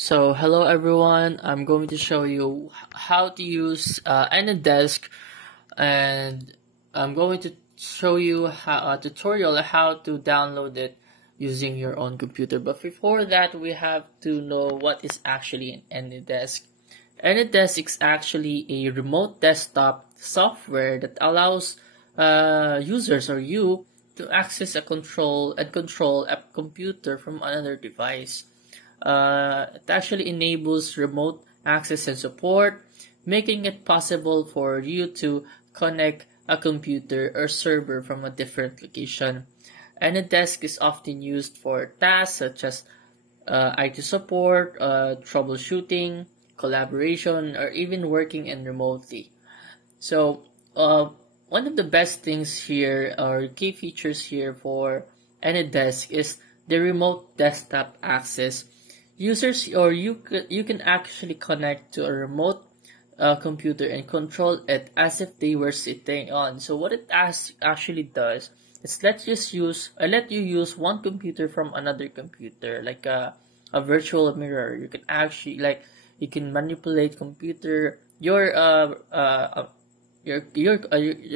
So hello everyone, I'm going to show you how to use AnyDesk, and I'm going to show you a tutorial how to download it using your own computer. But before that, we have to know what is actually an AnyDesk. AnyDesk is actually a remote desktop software that allows users or you to access and control a computer from another device. It actually enables remote access and support, making it possible for you to connect a computer or server from a different location. AnyDesk is often used for tasks such as IT support, troubleshooting, collaboration, or even working in remotely. So, one of the best things here, or key features here for AnyDesk, is the remote desktop access. Users or you can actually connect to a remote computer and control it as if they were sitting on. So what it actually does is let you use one computer from another computer, like a virtual mirror. You can actually you can manipulate computer you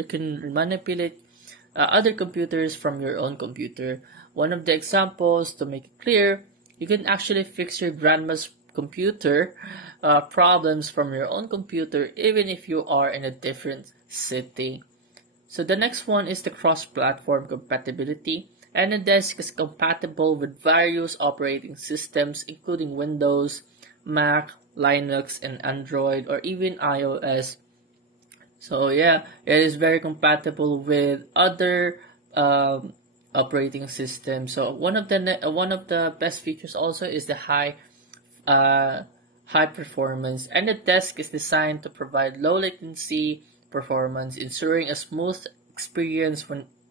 can manipulate other computers from your own computer. One of the examples to make it clear, you can actually fix your grandma's computer problems from your own computer even if you are in a different city. So the next one is the cross-platform compatibility. AnyDesk is compatible with various operating systems including Windows, Mac, Linux, and Android, or even iOS. So yeah, it is very compatible with other operating system. So one of the best features also is the high performance. And the desk is designed to provide low latency performance, ensuring a smooth experience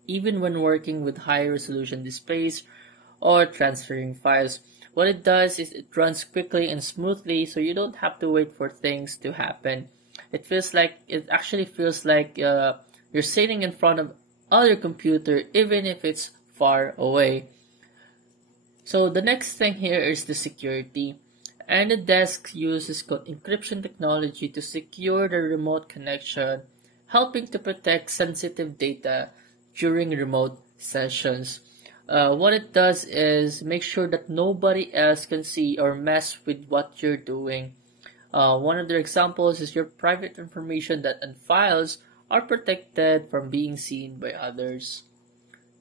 even when working with high resolution displays or transferring files. What it does is it runs quickly and smoothly, so you don't have to wait for things to happen. It actually feels like you're sitting in front of other computer even if it's far away. So the next thing here is the security. AnyDesk uses encryption technology to secure the remote connection, helping to protect sensitive data during remote sessions. What it does is make sure that nobody else can see or mess with what you're doing. One of the examples is your private information and files are protected from being seen by others.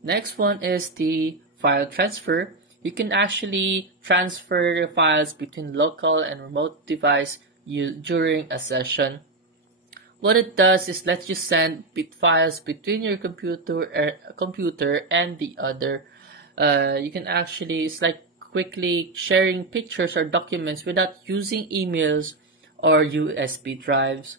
Next one is the file transfer. You can actually transfer files between local and remote device during a session. What it does is let you send files between your computer and the other. You can actually, it's like quickly sharing pictures or documents without using emails or USB drives.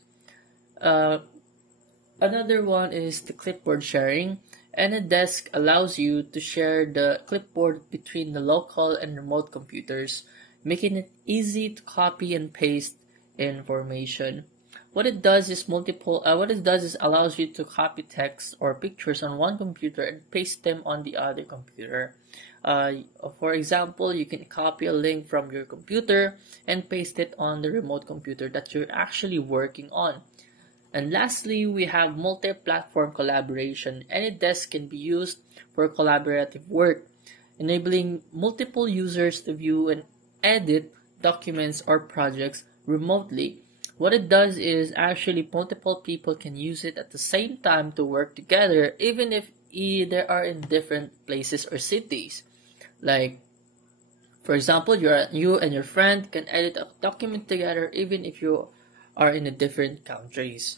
Another one is the clipboard sharing. AnyDesk allows you to share the clipboard between the local and remote computers, making it easy to copy and paste information. What it does is allows you to copy text or pictures on one computer and paste them on the other computer. For example, you can copy a link from your computer and paste it on the remote computer that you're actually working on. And lastly, we have multi-platform collaboration. AnyDesk can be used for collaborative work, enabling multiple users to view and edit documents or projects remotely. What it does is actually multiple people can use it at the same time to work together, even if they are in different places or cities. Like, for example, you and your friend can edit a document together even if you are in different countries.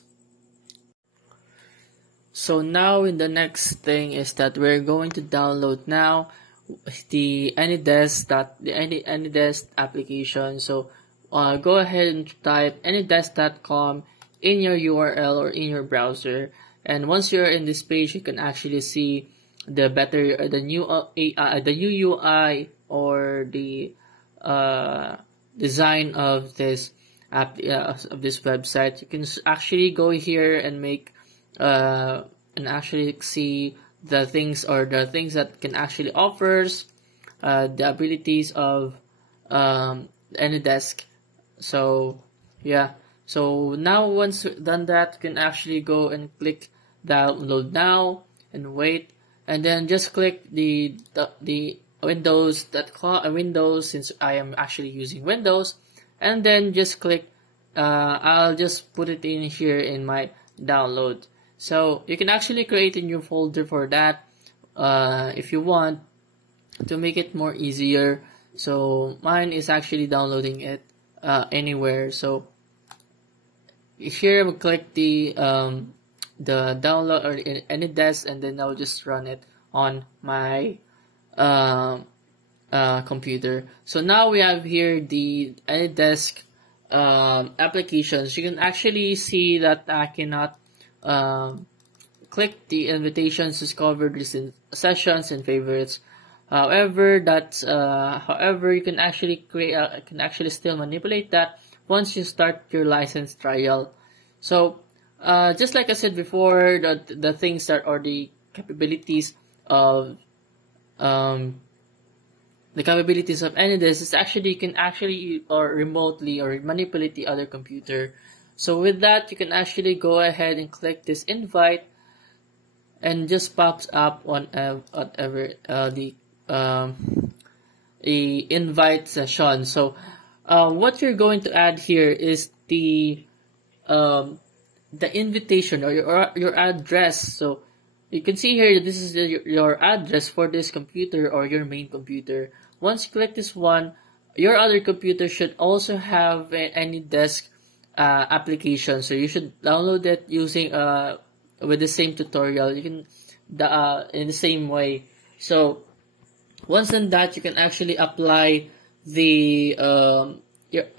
So now in the next thing is that we're going to download now the AnyDesk application. So go ahead and type anydesk.com in your URL or in your browser, and once you're in this page, you can actually see the new UI or the design of this website. You can actually go here and make and actually see the things that can actually offers the abilities of AnyDesk. So yeah, so now once done that, you can actually go and click download now and wait, and then just click the Windows Windows, since I am actually using Windows, and then just click. I'll just put it in here in my download. So you can actually create a new folder for that if you want to make it more easier. So mine is actually downloading it anywhere. So here we'll click the download or AnyDesk, and then I'll just run it on my computer. So now we have here the AnyDesk applications. You can actually see that I cannot click the invitations, discovered, listen, sessions, and favorites. However, you can actually can actually still manipulate that once you start your license trial. So just like I said before, the things that are the capabilities of AnyDesk is actually you can actually or remotely or manipulate the other computer. So with that, you can actually go ahead and click this invite, and just pops up on whatever the invite session. So what you're going to add here is the invitation or your address. So you can see here this is your address for this computer or your main computer. Once you click this one, your other computer should also have AnyDesk application. So you should download it using with the same tutorial. You can in the same way. So once done that, you can actually apply the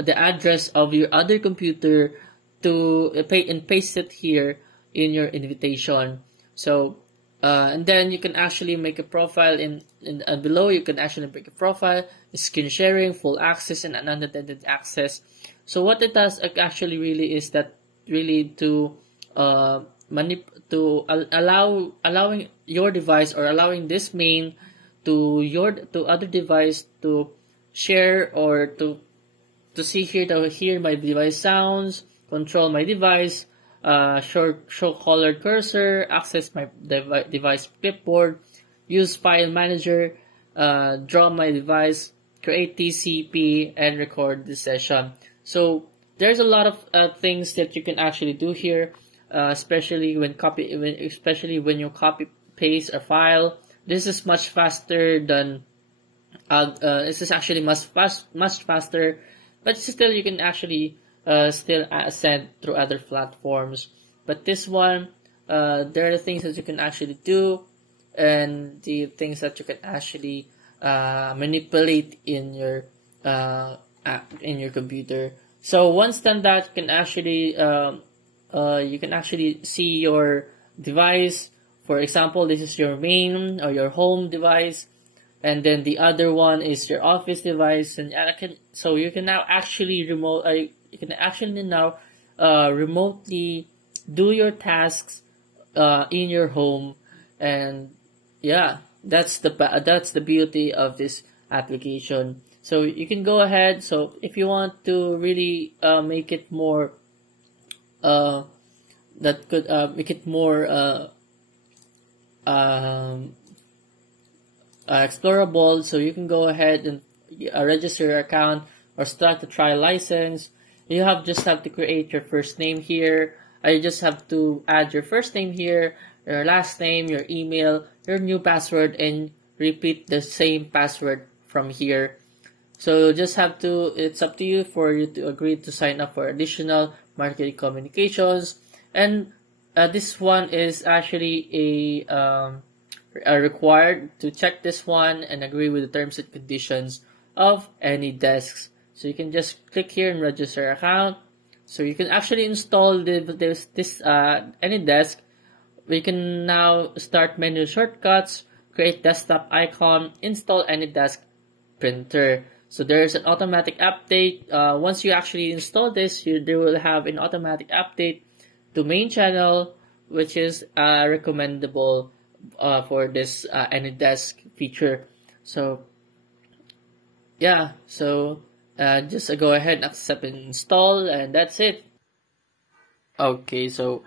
address of your other computer to paste it here in your invitation. So and then you can actually make a profile in below. You can actually make a profile, screen sharing, full access, and unattended access. So what it does actually really is that really to allowing your device or allowing this main to other device to share or to see here to hear my device sounds, control my device, show colored cursor, access my device clipboard, use file manager, draw my device, create TCP, and record the session. So there's a lot of things that you can actually do here, especially when you copy paste a file. This is much faster than this is actually much faster, but still you can actually still send through other platforms. But this one, there are things that you can actually do, and the things that you can actually manipulate in your computer. So once done that, you can actually see your device. For example, this is your main or your home device, and then the other one is your office device. And so you can now actually remotely do your tasks in your home. And yeah, that's the beauty of this application. So you can go ahead. So if you want to really make it more make it more explorable, so you can go ahead and register your account or start a trial license. You just have to create your first name here. You just have to add your first name here, your last name, your email, your new password, and repeat the same password from here. So it's up to you for you to agree to sign up for additional marketing communications. And this one is actually required to check this one and agree with the terms and conditions of AnyDesk. So you can just click here and register account. So you can actually install this AnyDesk. We can now start menu shortcuts, create desktop icon, install AnyDesk printer. So there's an automatic update. Once you actually install this, they will have an automatic update to main channel, which is recommendable for this AnyDesk feature. So yeah, so just go ahead and accept and install, and that's it. Okay, so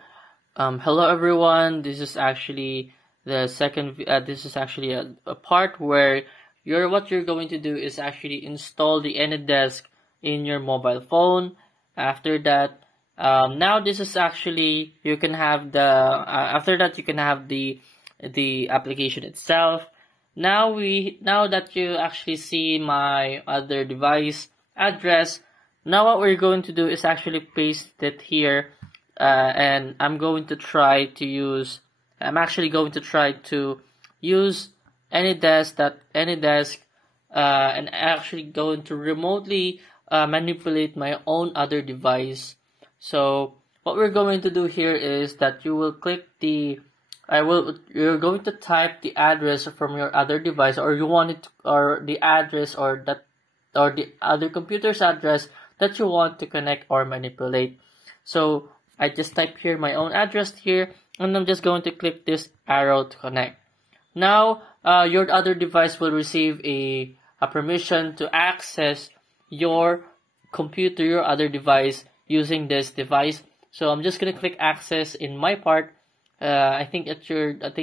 hello everyone. This is actually the second. This is actually a part where what you're going to do is actually install the AnyDesk in your mobile phone. After that, now this is actually you can have the after that you can have the application itself. Now that you actually see my other device address, now what we're going to do is actually paste it here, and I'm actually going to try to use AnyDesk, and actually going to remotely manipulate my own other device. So what we're going to do here is that you will click you're going to type the address from your other device, or or the address, or the other computer's address that you want to connect or manipulate. So I just type here my own address here, and I'm just going to click this arrow to connect. Now your other device will receive a permission to access your computer, your other device, using this device. So I'm just gonna click access in my part. I think that you're not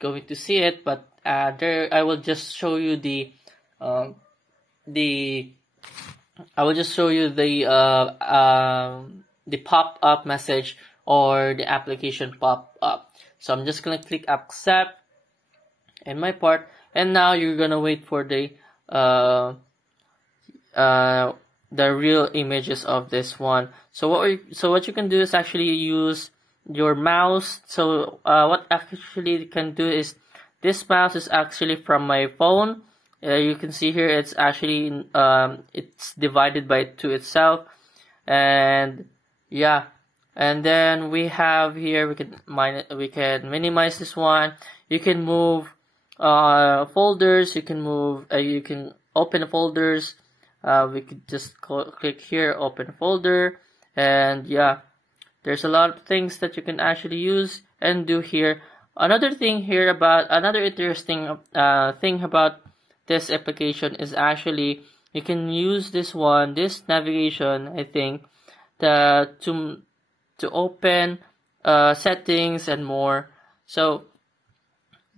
going to see it, but there I will just show you the pop-up message, or the application pop-up. So I'm just gonna click accept in my part, and now you're gonna wait for the real images of this one. So what you can do is actually use your mouse. So what actually you can do is, this mouse is actually from my phone. You can see here it's actually it's divided by two itself, and yeah. And then we have here, we can minimize this one. You can move folders. You can open folders. We could just click here, open folder, and yeah, there's a lot of things that you can actually use and do here. Another interesting thing about this application is actually you can use this navigation, I think, to open settings and more. So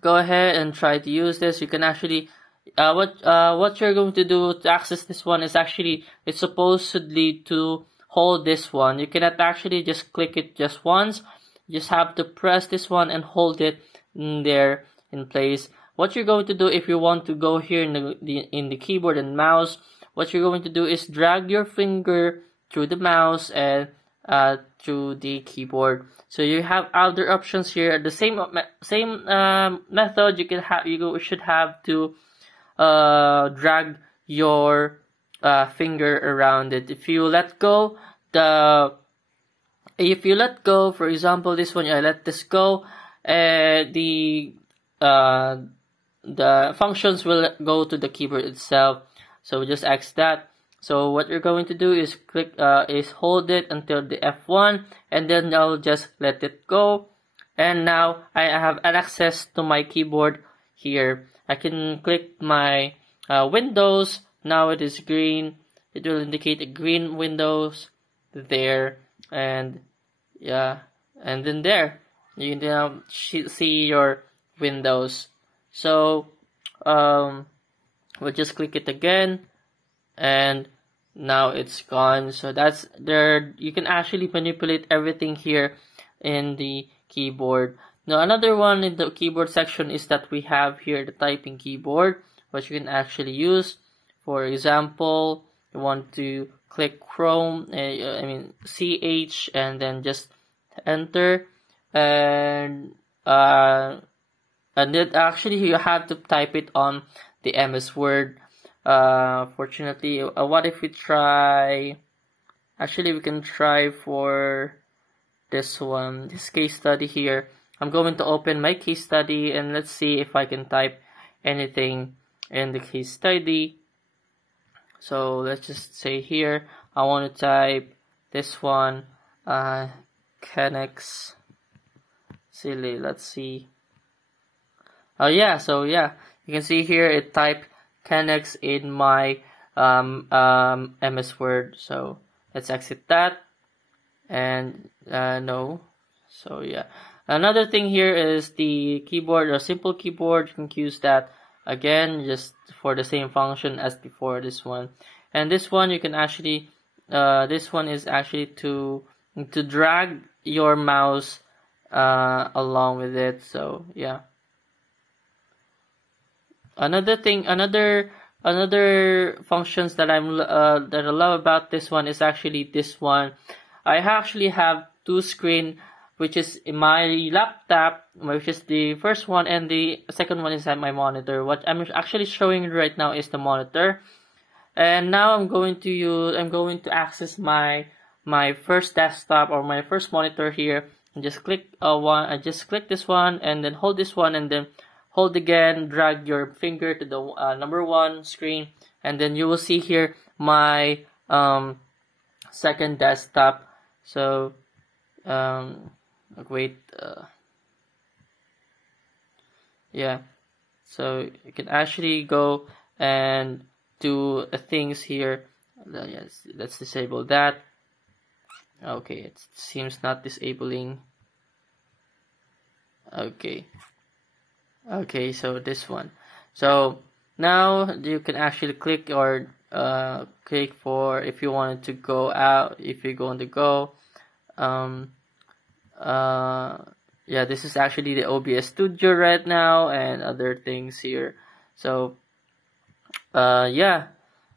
go ahead and try to use this. You can actually what you're going to do to access this one is actually, it's supposedly to hold this one. You cannot actually just click it just once. You just have to press this one and hold it in there in place. What you're going to do, if you want to go here in the keyboard and mouse, what you're going to do is drag your finger through the mouse and through the keyboard. So you have other options here. The same method you should have to drag your finger around it. If you let go, for example, this one, I let this go, the functions will go to the keyboard itself. So just X that. So what you're going to do is hold it until the F1, and then I'll just let it go. And now I have access to my keyboard here. I can click my Windows. Now it is green. It will indicate a green Windows there, and yeah, and then there you can now see your Windows. So we'll just click it again, and now it's gone. So that's there. You can actually manipulate everything here in the keyboard. Now another one in the keyboard section is that we have here the typing keyboard, which you can actually use. For example, you want to click Chrome, CH, and then just enter, and then actually you have to type it on the MS Word. Fortunately, what if we try? Actually, we can try for this one, this case study here. I'm going to open my case study, and let's see if I can type anything in the case study. So let's just say here, I want to type this one, Canex. Silly, let's see. Oh yeah, so yeah, you can see here it typed Canex in my MS Word. So let's exit that, and no. So yeah, another thing here is the keyboard or simple keyboard. You can use that again just for the same function as before this one. And this one you can actually this one is actually to drag your mouse along with it. So yeah, another functions that that I love about this one is actually this one. I actually have two screen, which is in my laptop, which is the first one, and the second one is at my monitor. What I'm actually showing right now is the monitor, and now I'm going to access my first desktop or my first monitor here, and just click I just click this one, and then hold this one, and then hold again, drag your finger to the number one screen, and then you will see here my second desktop. So wait, yeah, so you can actually go and do things here. Yes, let's disable that. Okay, it seems not disabling. Okay, so this one. So now you can actually click or click for if you wanted to go out, if you're going to go. Yeah, this is actually the OBS Studio right now and other things here. So yeah,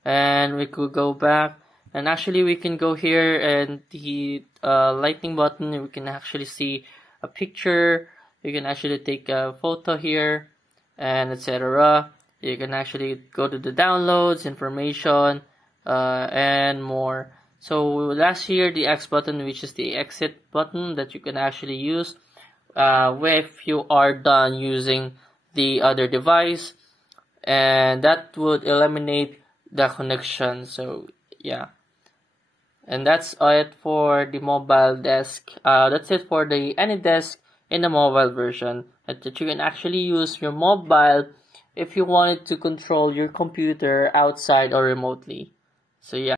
and we could go back, and actually we can go here, and the lightning button, we can actually see a picture. You can actually take a photo here, and etc. You can actually go to the downloads, information, and more. So last here, the X button, which is the exit button that you can actually use if you are done using the other device, and that would eliminate the connection. So yeah, and that's it for the mobile desk. That's it for the AnyDesk in the mobile version, that you can actually use your mobile if you wanted to control your computer outside or remotely. So yeah.